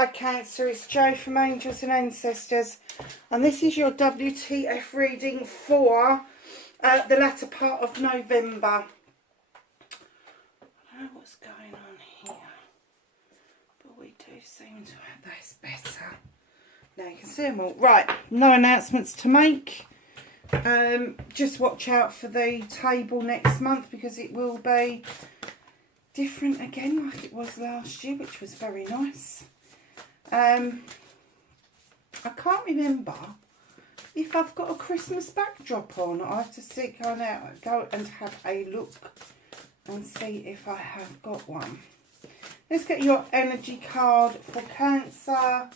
Hi Cancer, it's Jo from Angels and Ancestors, and this is your WTF reading for the latter part of November. I don't know what's going on here, but we do seem to have this better. Now you can see them all. Right, no announcements to make. Just watch out for the table next month because it will be different again like it was last year, which was very nice. I can't remember if I've got a Christmas backdrop on. I have to go and have a look and see if I have got one. Let's get your energy card for Cancer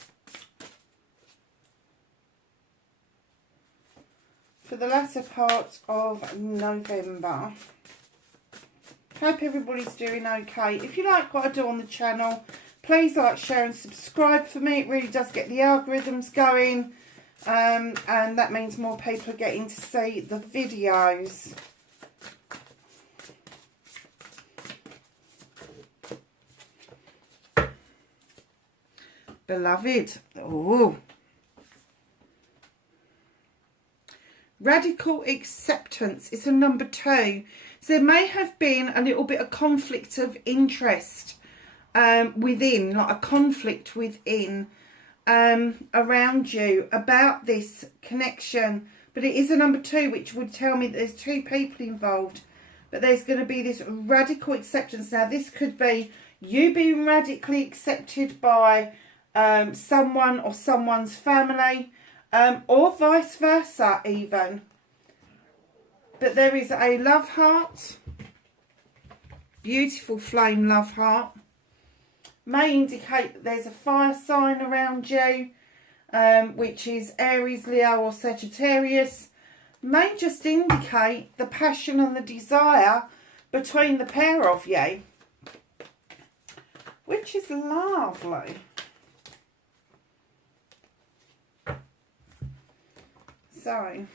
for the latter part of November. Hope everybody's doing okay. If you like what I do on the channel, please like, share and subscribe for me. It really does get the algorithms going. And that means more people are getting to see the videos. Beloved. Oh. Radical acceptance is a number 2. So there may have been a little bit of conflict of interest within, like a conflict within around you about this connection. But it is a number 2, which would tell me that there's 2 people involved. But there's going to be this radical acceptance. Now this could be you being radically accepted by someone or someone's family. Or vice versa even. But there is a love heart. Beautiful flame love heart. May indicate that there's a fire sign around you. Which is Aries, Leo or Sagittarius. May just indicate the passion and the desire between the pair of you. Which is lovely. So,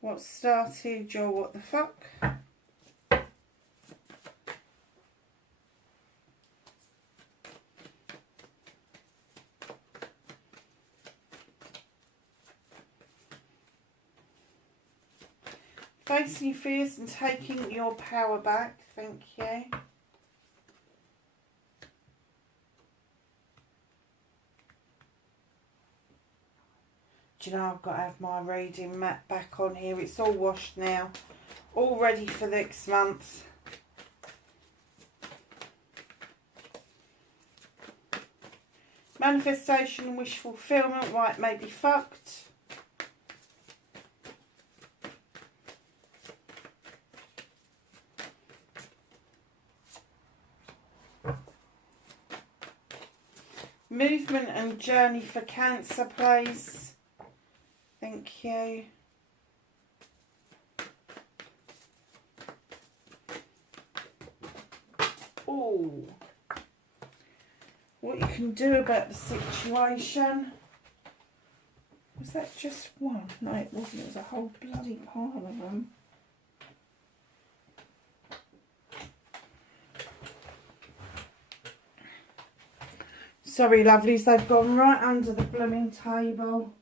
what started your what the fuck? Facing your fears and taking your power back. Thank you. Do you know, I've got to have my reading mat back on here. It's all washed now. All ready for next month. Manifestation and wish fulfillment. Right, maybe fucked. Movement and journey for Cancer, please. Thank you. Oh, what you can do about the situation. Was that just one? No, it wasn't. It was a whole bloody pile of them. Sorry, lovelies, they've gone right under the blooming table.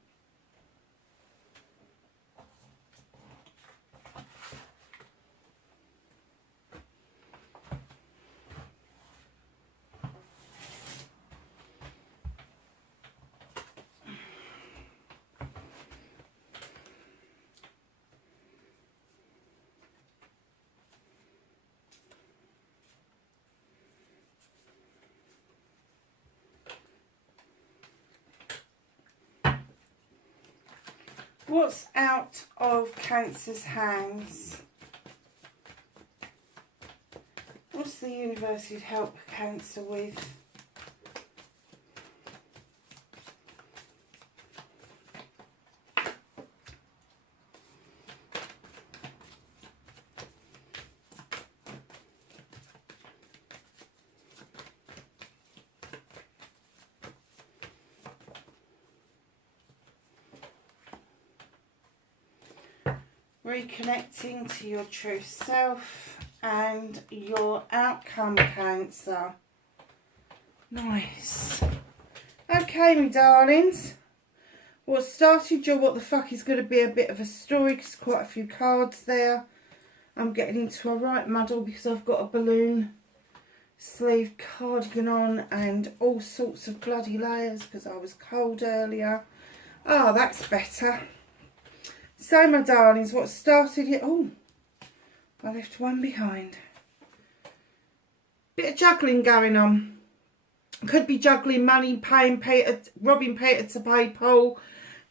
What's out of Cancer's hands? What's the universe would help Cancer with? Reconnecting to your true self and your outcome, Cancer. Nice. Okay, me darlings. What started your what the fuck is going to be a bit of a story because quite a few cards there. I'm getting into a right muddle because I've got a balloon sleeve cardigan on and all sorts of bloody layers because I was cold earlier. Oh, that's better. So, my darlings, what started it? Oh, I left one behind. Bit of juggling going on. Could be juggling money, paying Peter, robbing Peter to pay Paul.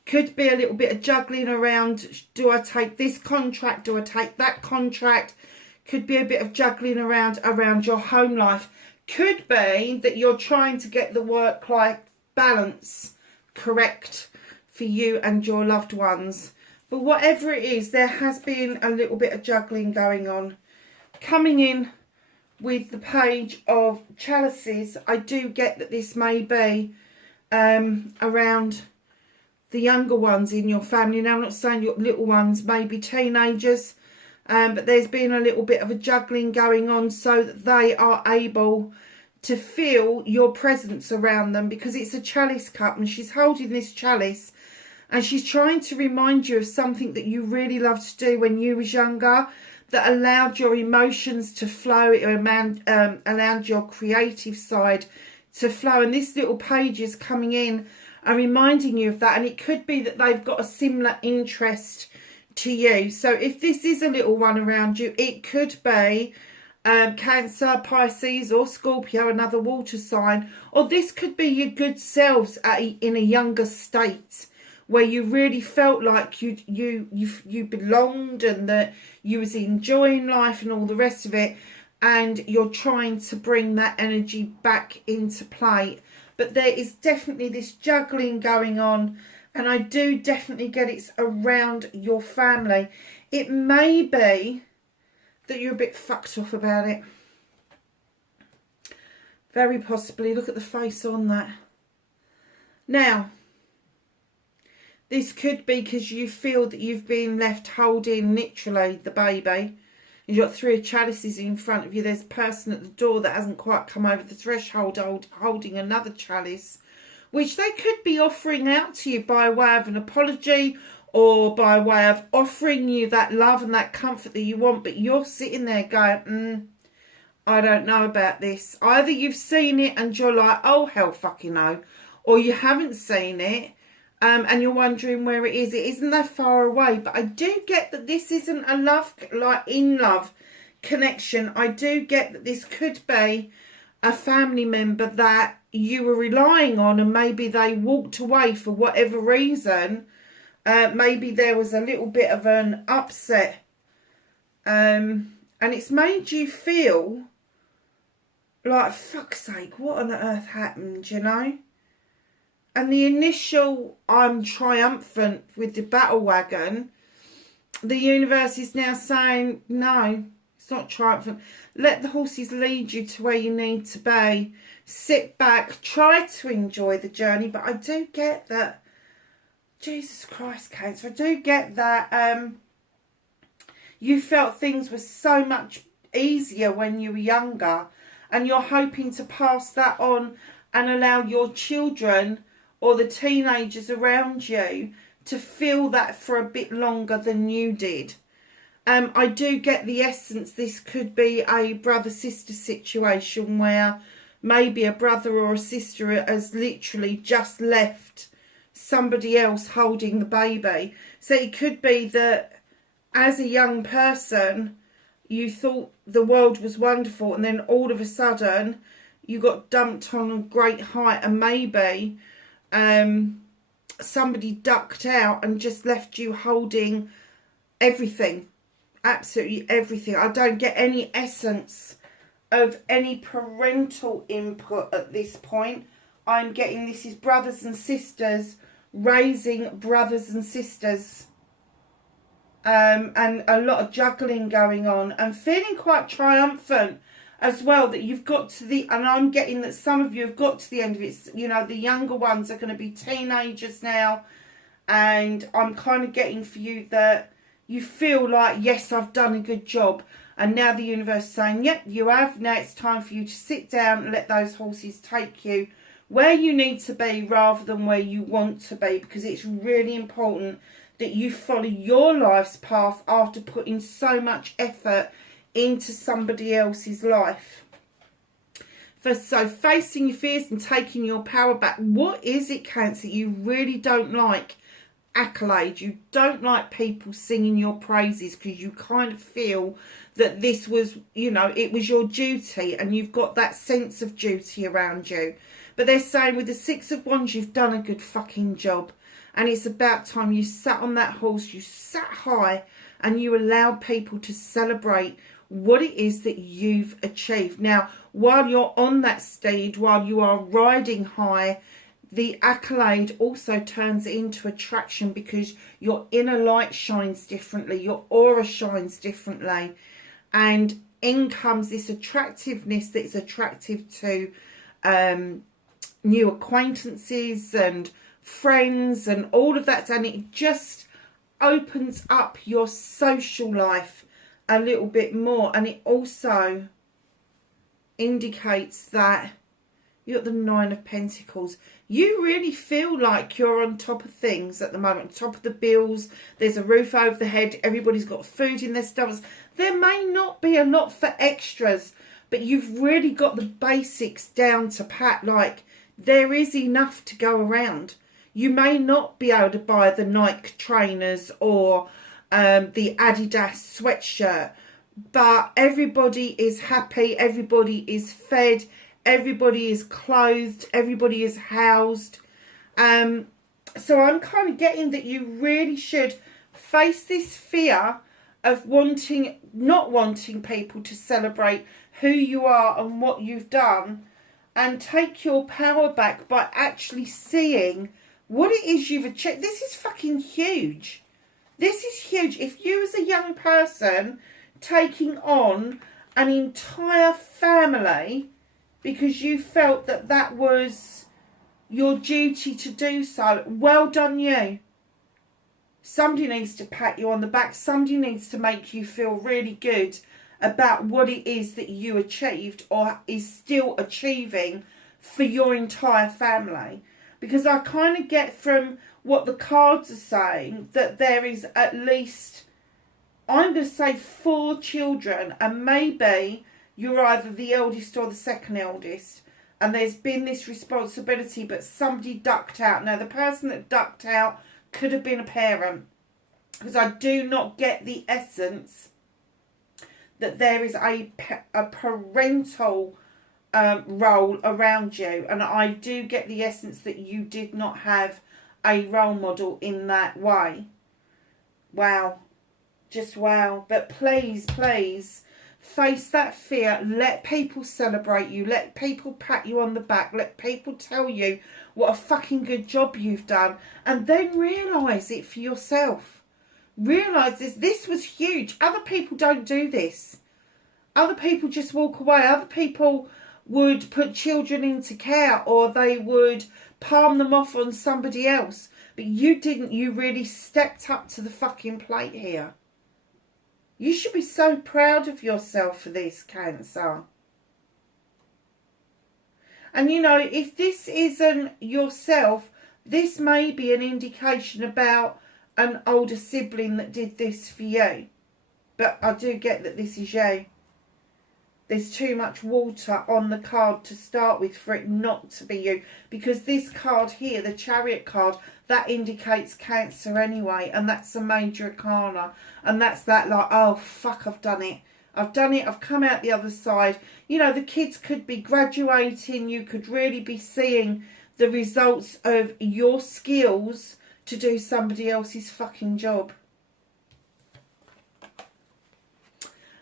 Could be a little bit of juggling around. Do I take this contract? Do I take that contract? Could be a bit of juggling around your home life. Could be that you're trying to get the work-life balance correct for you and your loved ones. But whatever it is, there has been a little bit of juggling going on. Coming in with the page of chalices, I do get that this may be around the younger ones in your family. Now, I'm not saying your little ones may be teenagers, but there's been a little bit of a juggling going on so that they are able to feel your presence around them, because it's a chalice cup and she's holding this chalice and she's trying to remind you of something that you really loved to do when you was younger, that allowed your emotions to flow, it allowed your creative side to flow. And this little page is coming in and reminding you of that. And it could be that they've got a similar interest to you. So if this is a little one around you, it could be Cancer, Pisces or Scorpio, another water sign. Or this could be your good selves in a younger state, where you really felt like you belonged and that you was enjoying life and all the rest of it, and you're trying to bring that energy back into play. But there is definitely this juggling going on, and I do definitely get it's around your family. It may be that you're a bit fucked off about it. Very possibly. Look at the face on that. Now, this could be because you feel that you've been left holding, literally, the baby. You've got 3 chalices in front of you. There's a person at the door that hasn't quite come over the threshold holding another chalice, which they could be offering out to you by way of an apology or by way of offering you that love and that comfort that you want. But you're sitting there going, I don't know about this. Either you've seen it and you're like, oh, hell fucking no. Or you haven't seen it. And you're wondering where it is. It isn't that far away. But I do get that this isn't a love, like in love connection. I do get that this could be a family member that you were relying on, and maybe they walked away for whatever reason. Maybe there was a little bit of an upset. And it's made you feel like, fuck's sake, what on earth happened, you know? And the initial, I'm triumphant with the battle wagon, the universe is now saying, no, it's not triumphant. Let the horses lead you to where you need to be. Sit back, try to enjoy the journey. But I do get that, Jesus Christ, Cancer, I do get that you felt things were so much easier when you were younger. And you're hoping to pass that on and allow your children or the teenagers around you to feel that for a bit longer than you did. I do get the essence this could be a brother-sister situation where maybe a brother or a sister has literally just left somebody else holding the baby. So it could be that as a young person, you thought the world was wonderful, and then all of a sudden you got dumped on a great height, and maybe somebody ducked out and just left you holding everything, absolutely everything. I don't get any essence of any parental input at this point. I'm getting this is brothers and sisters raising brothers and sisters, and a lot of juggling going on, and feeling quite triumphant as well that you've got to the, and I'm getting that some of you have got to the end of it. You know, the younger ones are going to be teenagers now, and I'm kind of getting for you that you feel like, yes, I've done a good job. And now the universe is saying, yep, you have. Now it's time for you to sit down and let those horses take you where you need to be rather than where you want to be. Because it's really important that you follow your life's path after putting so much effort into somebody else's life. So facing your fears and taking your power back. What is it, Cancer? You really don't like accolade. You don't like people singing your praises because you kind of feel that this was, you know, it was your duty, and you've got that sense of duty around you. But they're saying with the Six of Wands, you've done a good fucking job. And it's about time you sat on that horse, you sat high, and you allowed people to celebrate what it is that you've achieved. Now, while you're on that steed, while you are riding high, the accolade also turns into attraction because your inner light shines differently, your aura shines differently, and in comes this attractiveness that's attractive to new acquaintances and friends and all of that, and it just opens up your social life a little bit more. And it also indicates that you're at the Nine of Pentacles. You really feel like you're on top of things at the moment, on top of the bills. There's a roof over the head. Everybody's got food in their stomachs. There may not be a lot for extras, but you've really got the basics down to pat. Like, there is enough to go around. You may not be able to buy the Nike trainers or the Adidas sweatshirt, but everybody is happy, everybody is fed, everybody is clothed, everybody is housed. So I'm kind of getting that you really should face this fear of not wanting people to celebrate who you are and what you've done, and take your power back by actually seeing what it is you've achieved. This is fucking huge. This is huge. If you as a young person taking on an entire family because you felt that that was your duty to do so, well done you. Somebody needs to pat you on the back. Somebody needs to make you feel really good about what it is that you achieved or is still achieving for your entire family. Because I kind of get from what the cards are saying that there is at least, I'm going to say 4 children, and maybe you're either the eldest or the second eldest, and there's been this responsibility, but somebody ducked out. Now, the person that ducked out could have been a parent, because I do not get the essence that there is a parental role around you, and I do get the essence that you did not have a role model in that way. Wow, just wow. But please face that fear. Let people celebrate you, let people pat you on the back, let people tell you what a fucking good job you've done, and then realise it for yourself. Realise this was huge. Other people don't do this. Other people just walk away. Other people would put children into care, or they would palm them off on somebody else. But you didn't. You really stepped up to the fucking plate here. You should be so proud of yourself for this, Cancer. And you know, if this isn't yourself, this may be an indication about an older sibling that did this for you. But I do get that this is you. There's too much water on the card to start with for it not to be you. Because this card here, the Chariot card, that indicates Cancer anyway. And that's a major arcana. And that's that like, oh, fuck, I've done it. I've done it. I've come out the other side. You know, the kids could be graduating. You could really be seeing the results of your skills to do somebody else's fucking job.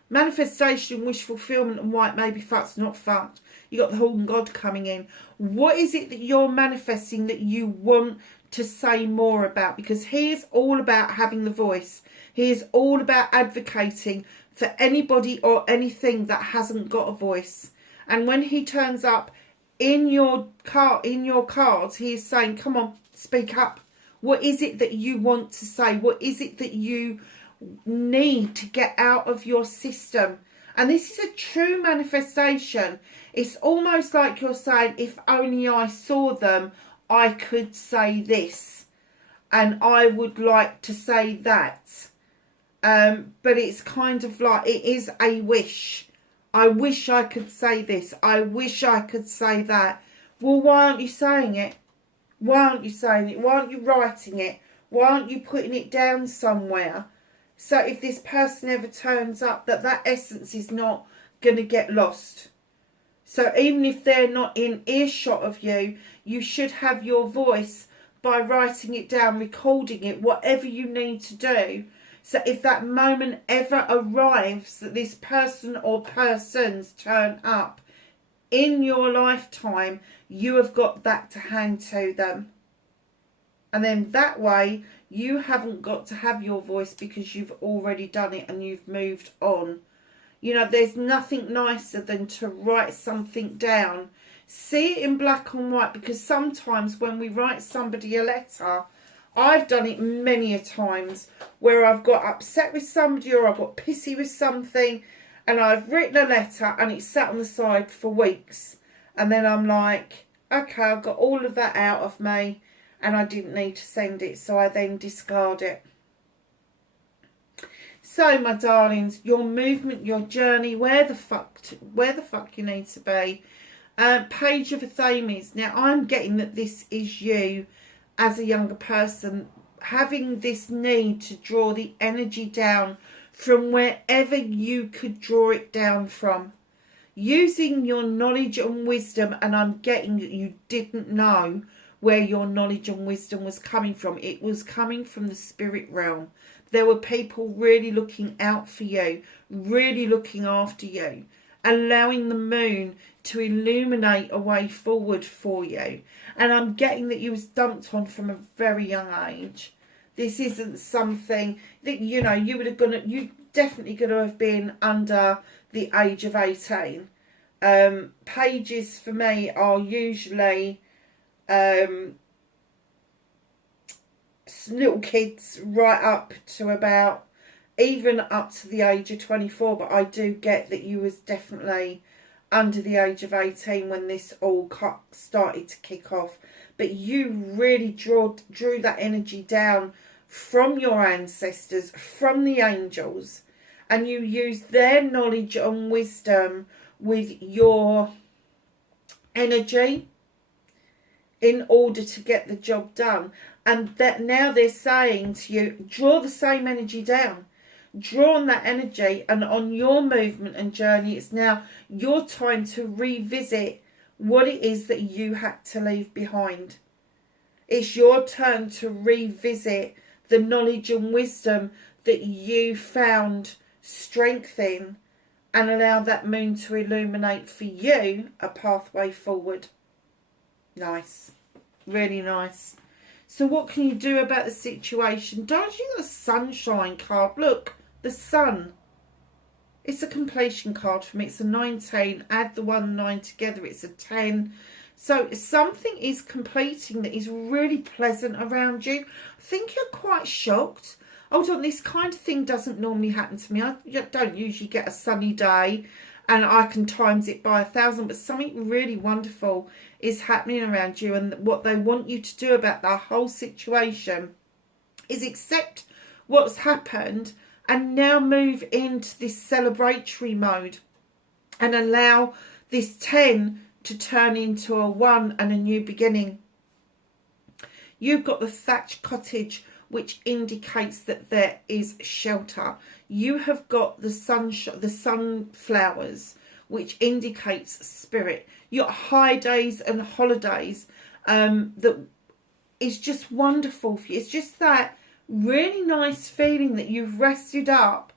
Manifestation, wish fulfillment, and white may be fucked, not fucked. You got the Horn God coming in. What is it that you're manifesting that you want to say more about? Because he is all about having the voice. He is all about advocating for anybody or anything that hasn't got a voice. And when he turns up in your cards, he is saying, come on, speak up. What is it that you want to say? What is it that you need to get out of your system. And this is a true manifestation. It's almost like you're saying, if only I saw them, I could say this. And I would like to say that. But it's kind of like, it is a wish. I wish I could say this. I wish I could say that. Well, why aren't you saying it? Why aren't you saying it? Why aren't you writing it? Why aren't you putting it down somewhere? So if this person ever turns up, that essence is not going to get lost. So even if they're not in earshot of you, you should have your voice by writing it down, recording it, whatever you need to do. So if that moment ever arrives that this person or persons turn up in your lifetime, you have got that to hand to them. And then that way, you haven't got to have your voice because you've already done it and you've moved on. You know, there's nothing nicer than to write something down. See it in black and white, because sometimes when we write somebody a letter, I've done it many a times where I've got upset with somebody or I've got pissy with something and I've written a letter and it's sat on the side for weeks. And then I'm like, okay, I've got all of that out of me and I didn't need to send it, so I then discard it. So, my darlings, your movement, your journey, where the fuck you need to be. Page of Athames. Now, I'm getting that this is you as a younger person, having this need to draw the energy down from wherever you could draw it down from. Using your knowledge and wisdom, and I'm getting that you didn't know where your knowledge and wisdom was coming from. It was coming from the spirit realm. There were people really looking out for you, really looking after you, allowing the moon to illuminate a way forward for you. And I'm getting that you was dumped on from a very young age. This isn't something that, you know, you definitely going to have been under the age of 18. Pages for me are usually little kids right up to about, even up to the age of 24. But I do get that you was definitely under the age of 18 when this all started to kick off. But you really drew that energy down from your ancestors, from the angels, and you used their knowledge and wisdom with your energy in order to get the job done. And that now they're saying to you, draw the same energy down. Draw on that energy, and on your movement and journey, it's now your time to revisit what it is that you had to leave behind. It's your turn to revisit the knowledge and wisdom that you found strength in, and allow that moon to illuminate for you a pathway forward. Nice. Really nice. So what can you do about the situation? Don't you got the sunshine card? Look, the sun. It's a completion card for me. It's a 19. Add the 1 and 9 together. It's a 10. So something is completing that is really pleasant around you. I think you're quite shocked. Hold on, this kind of thing doesn't normally happen to me. I don't usually get a sunny day and I can times it by 1,000. But something really wonderful is happening around you. And what they want you to do about that whole situation is accept what's happened and now move into this celebratory mode and allow this 10 to turn into a 1 and a new beginning. You've got the thatched cottage, which indicates that there is shelter. You have got the sunflowers, which indicates spirit. Your high days and holidays, that is just wonderful for you. It's just that really nice feeling that you've rested up,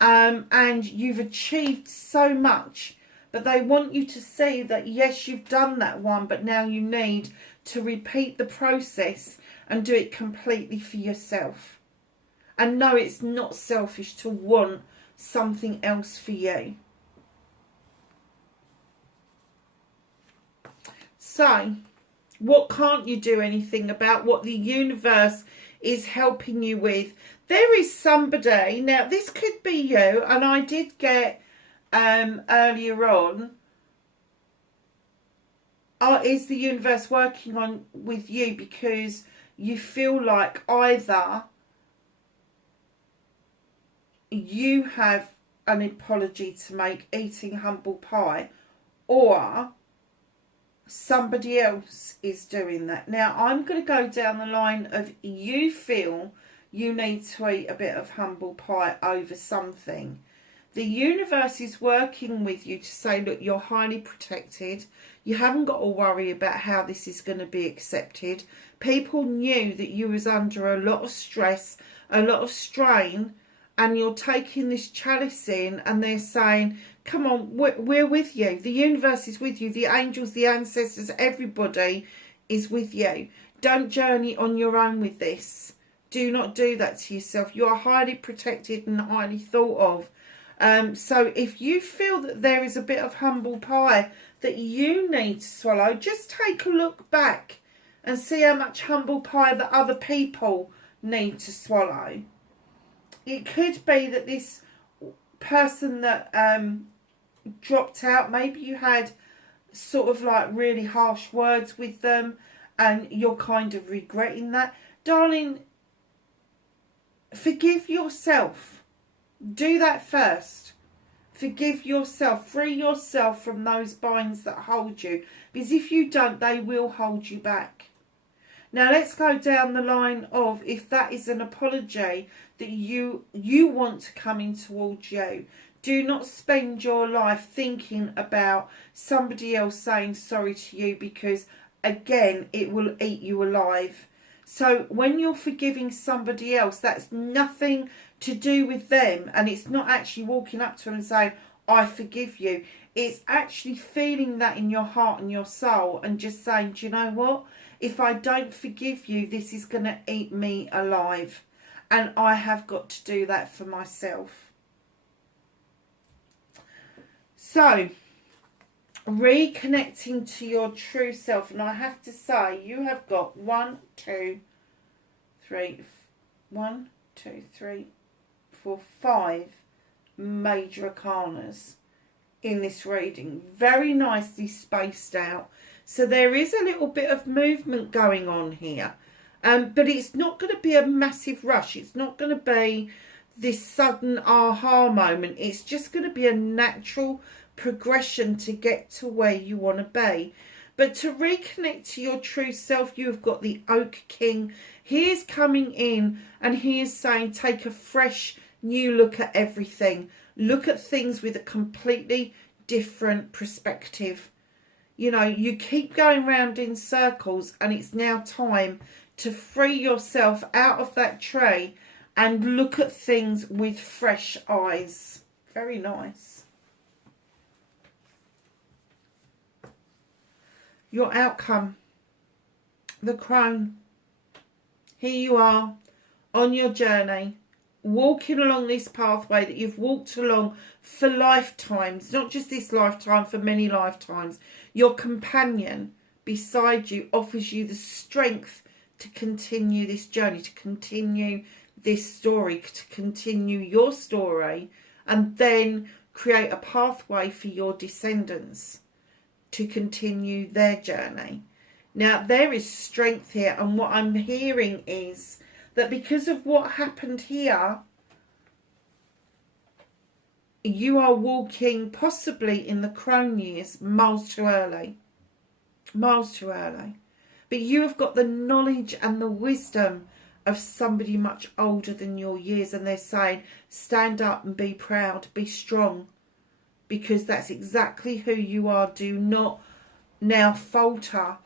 and you've achieved so much. But they want you to see that, yes, you've done that one, but now you need to repeat the process and do it completely for yourself. And no, it's not selfish to want something else for you. So, what can't you do anything about? What the universe is helping you with. There is somebody, now this could be you, and I did get earlier on, is the universe working on with you because you feel like either you have an apology to make eating humble pie, or somebody else is doing that. Now I'm going to go down the line of you feel you need to eat a bit of humble pie over something. The universe is working with you to say, look, you're highly protected. You haven't got to worry about how this is going to be accepted. People knew that you was under a lot of stress, a lot of strain, and you're taking this chalice in and they're saying, come on, we're with you. The universe is with you. The angels, the ancestors, everybody is with you. Don't journey on your own with this. Do not do that to yourself. You are highly protected and highly thought of. So if you feel that there is a bit of humble pie that you need to swallow, just take a look back and see how much humble pie that other people need to swallow. It could be that this person that dropped out, maybe you had sort of like really harsh words with them and you're kind of regretting that. Darling, forgive yourself. Do that first. Forgive yourself. Free yourself from those binds that hold you. Because if you don't, they will hold you back. Now let's go down the line of if that is an apology that you want to come in towards you. Do not spend your life thinking about somebody else saying sorry to you, because again, it will eat you alive. So when you're forgiving somebody else, that's nothing to do with them, and it's not actually walking up to them and saying, I forgive you. It's actually feeling that in your heart and your soul and just saying, do you know what? If I don't forgive you, this is going to eat me alive. And I have got to do that for myself. So, reconnecting to your true self. And I have to say, you have got 1, 2, 3, 4, 5 major arcanas in this reading. Very nicely spaced out. So there is a little bit of movement going on here. But it's not going to be a massive rush. It's not going to be this sudden aha moment. It's just going to be a natural progression to get to where you want to be. But to reconnect to your true self, you've got the Oak King. He is coming in and he is saying, take a fresh new look at everything. Look at things with a completely different perspective. You know, you keep going round in circles, and it's now time to free yourself out of that tray and look at things with fresh eyes. Very nice. Your outcome. The Crone. Here you are on your journey, walking along this pathway that you've walked along for lifetimes, not just this lifetime, for many lifetimes. Your companion beside you offers you the strength to continue this journey, to continue this story, to continue your story, and then create a pathway for your descendants to continue their journey. Now, there is strength here, and what I'm hearing is that because of what happened here, you are walking possibly in the Crone years miles too early. Miles too early. But you have got the knowledge and the wisdom of somebody much older than your years, and they're saying, stand up and be proud, be strong, because that's exactly who you are. Do not now falter.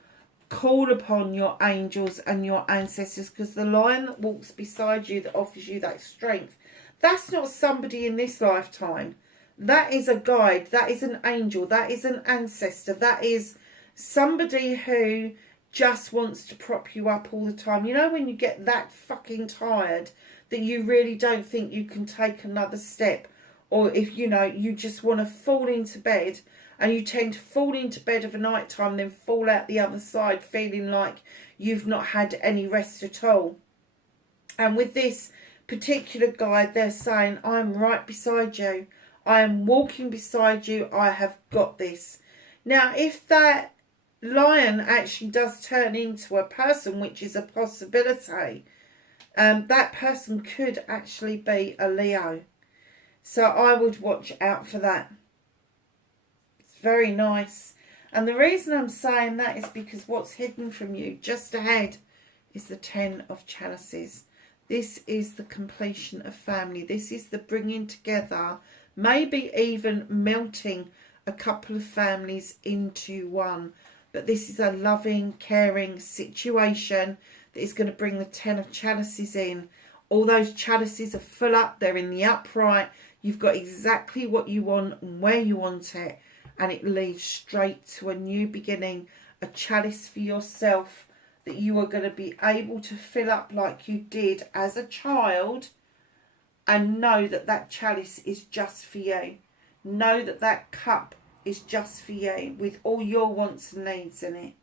Call upon your angels and your ancestors, because the lion that walks beside you that offers you that strength, that's not somebody in this lifetime. That is a guide. That is an angel. That is an ancestor. That is somebody who just wants to prop you up all the time. You know, when you get that fucking tired that you really don't think you can take another step, or if, you know, you just want to fall into bed, and you tend to fall into bed of a night time, then fall out the other side feeling like you've not had any rest at all. And with this particular guide, they're saying, I'm right beside you. I am walking beside you. I have got this. Now, if that lion actually does turn into a person, which is a possibility, that person could actually be a Leo. So I would watch out for that. It's very nice. And the reason I'm saying that is because what's hidden from you just ahead is the 10 of Chalices. This is the completion of family. This is the bringing together, maybe even melting a couple of families into one. But this is a loving, caring situation that is going to bring the 10 of Chalices in. All those chalices are full up. They're in the upright. You've got exactly what you want and where you want it. And it leads straight to a new beginning. A chalice for yourself that you are going to be able to fill up like you did as a child. And know that that chalice is just for you. Know that that cup is just for you. With all your wants and needs in it.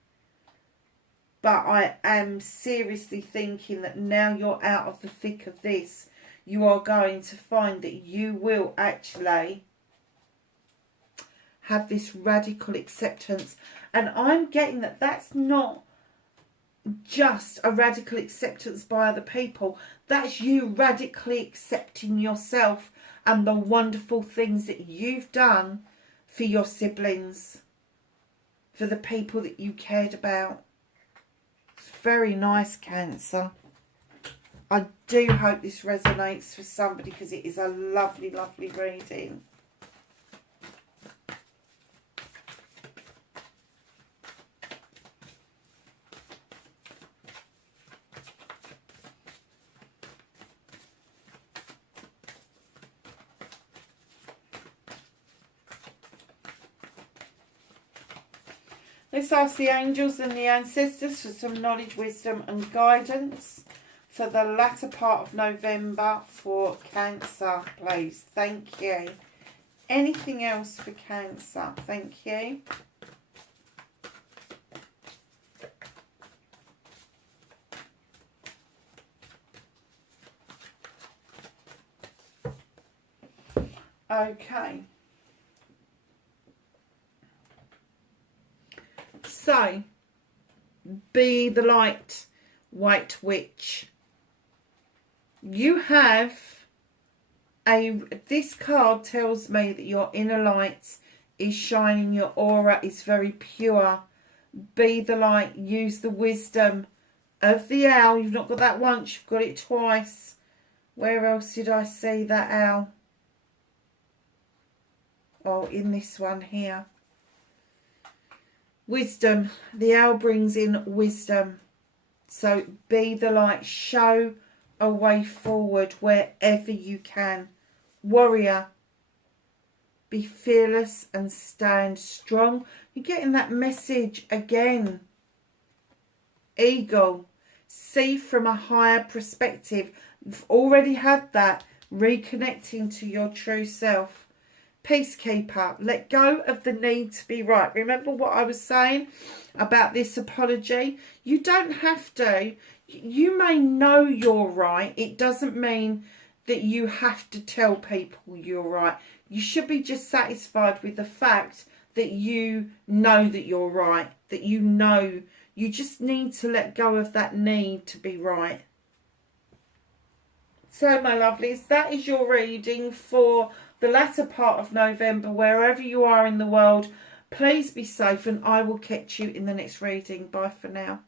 But I am seriously thinking that now you're out of the thick of this, you are going to find that you will actually have this radical acceptance. And I'm getting that that's not just a radical acceptance by other people. That's you radically accepting yourself and the wonderful things that you've done for your siblings, for the people that you cared about. It's very nice, Cancer. I do hope this resonates for somebody because it is a lovely, lovely reading. Let's ask the angels and the ancestors for some knowledge, wisdom and guidance for the latter part of November for Cancer, please. Thank you. Anything else for Cancer? Thank you. Okay. So, be the light, White Witch. You have this card tells me that your inner light is shining, your aura is very pure. Be the light, use the wisdom of the owl. You've not got that once, you've got it twice. Where else did I see that owl? Oh, in this one here. Wisdom. The owl brings in wisdom. So be the light. Show a way forward wherever you can. Warrior. Be fearless and stand strong. You're getting that message again. Eagle. See from a higher perspective. You've already had that. Reconnecting to your true self. Peacekeeper, let go of the need to be right. Remember what I was saying about this apology? You don't have to. You may know you're right. It doesn't mean that you have to tell people you're right. You should be just satisfied with the fact that you know that you're right. That you know. You just need to let go of that need to be right. So, my lovelies, that is your reading for the latter part of November, wherever you are in the world. Please be safe and I will catch you in the next reading. Bye for now.